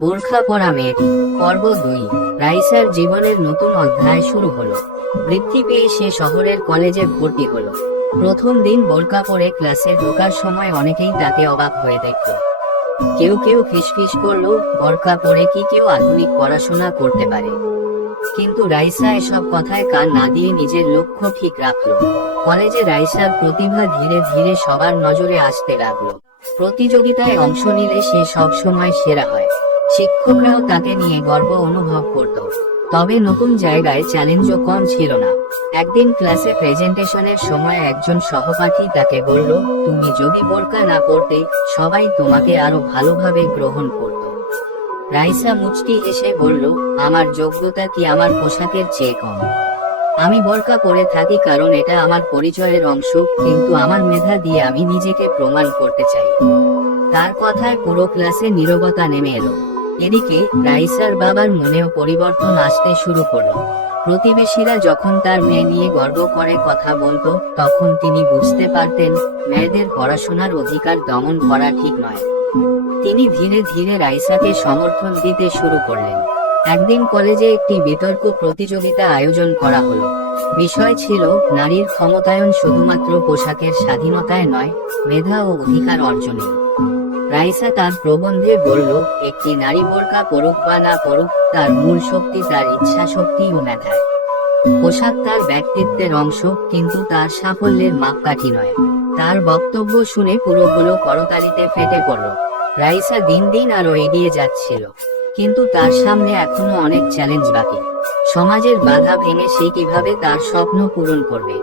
বোরখা পরা মেয়েটি। পর্ব 2। রাইসার জীবনের নতুন অধ্যায় শুরু হলো। বৃত্তি পেয়ে সে শহরের কলেজে ভর্তি হলো। প্রথম দিন বোরকা পরে ক্লাসে ঢোকার সময় অনেকেই তাকে অবাক হয়ে দেখল। কেউ কেউ ফিসফিস করলো, বোরকা পরে কি কেউ আধুনিক পড়াশোনা করতে পারে? কিন্তু রাইসা এসব কথায় কান না দিয়ে নিজের লক্ষ্য ঠিক রাখলো। কলেজে রাইসার প্রতিভা ধীরে ধীরে সবার নজরে আসতে লাগলো। প্রতিযোগিতায় অংশ নিলে সে সব সময় সেরা হয়। শিক্ষকরাও তাকে নিয়ে গর্ব অনুভব করত। তবে নতুন জায়গায় চ্যালেঞ্জও কম ছিল না। একদিন ক্লাসে প্রেজেন্টেশনের সময় একজন সহপাঠী তাকে বলল, তুমি যদি বোরকা না পরতে, সবাই তোমাকে আরো ভালোভাবে গ্রহণ করত। রাইসা মুচকি হেসে বলল, আমার যোগ্যতা কি আমার পোশাকের চেয়ে কম? আমি বোরকা পরে থাকি কারণ এটা আমার পরিচয়ের অংশ, কিন্তু আমার মেধা দিয়ে আমি নিজেকে প্রমাণ করতে চাই। তার কথায় পুরো ক্লাসে নীরবতা নেমে এলো। এদিকে রাইসার বাবার মনেও পরিবর্তন আসতে শুরু করলো। প্রতিবেশীরা যখন তার মেয়ে নিয়ে গর্ব করে কথা বলতো, তখন তিনি বুঝতে পারতেন মেয়েদের পড়াশোনার অধিকার দমন করা ঠিক নয়। তিনি ধীরে ধীরে রাইসাকে সমর্থন দিতে শুরু করলেন। একদিন কলেজে একটি বিতর্ক প্রতিযোগিতা আয়োজন করা হলো। বিষয় ছিল নারীর ক্ষমতায়ন শুধুমাত্র পোশাকের স্বাধীনতায় নয়, মেধা ও অধিকার অর্জনে। রাইসা তার প্রবন্ধে বলল, একটি নারী বোরকা পরুক বা না পরুক, তার মূল শক্তি তার ইচ্ছা শক্তি ও মেধায়। পোশাক তার ব্যক্তিত্বের অংশ, কিন্তু তার সাফল্যের মাপকাঠি নয়। তার বক্তব্য শুনে পুরোগুলো করতালিতে ফেটে পড়ল। রাইসা দিন দিন আরো এগিয়ে যাচ্ছিল, কিন্তু তার সামনে এখনো অনেক চ্যালেঞ্জ বাকি। সমাজের বাধা ভেঙে সে কিভাবে তার স্বপ্ন পূরণ করবে?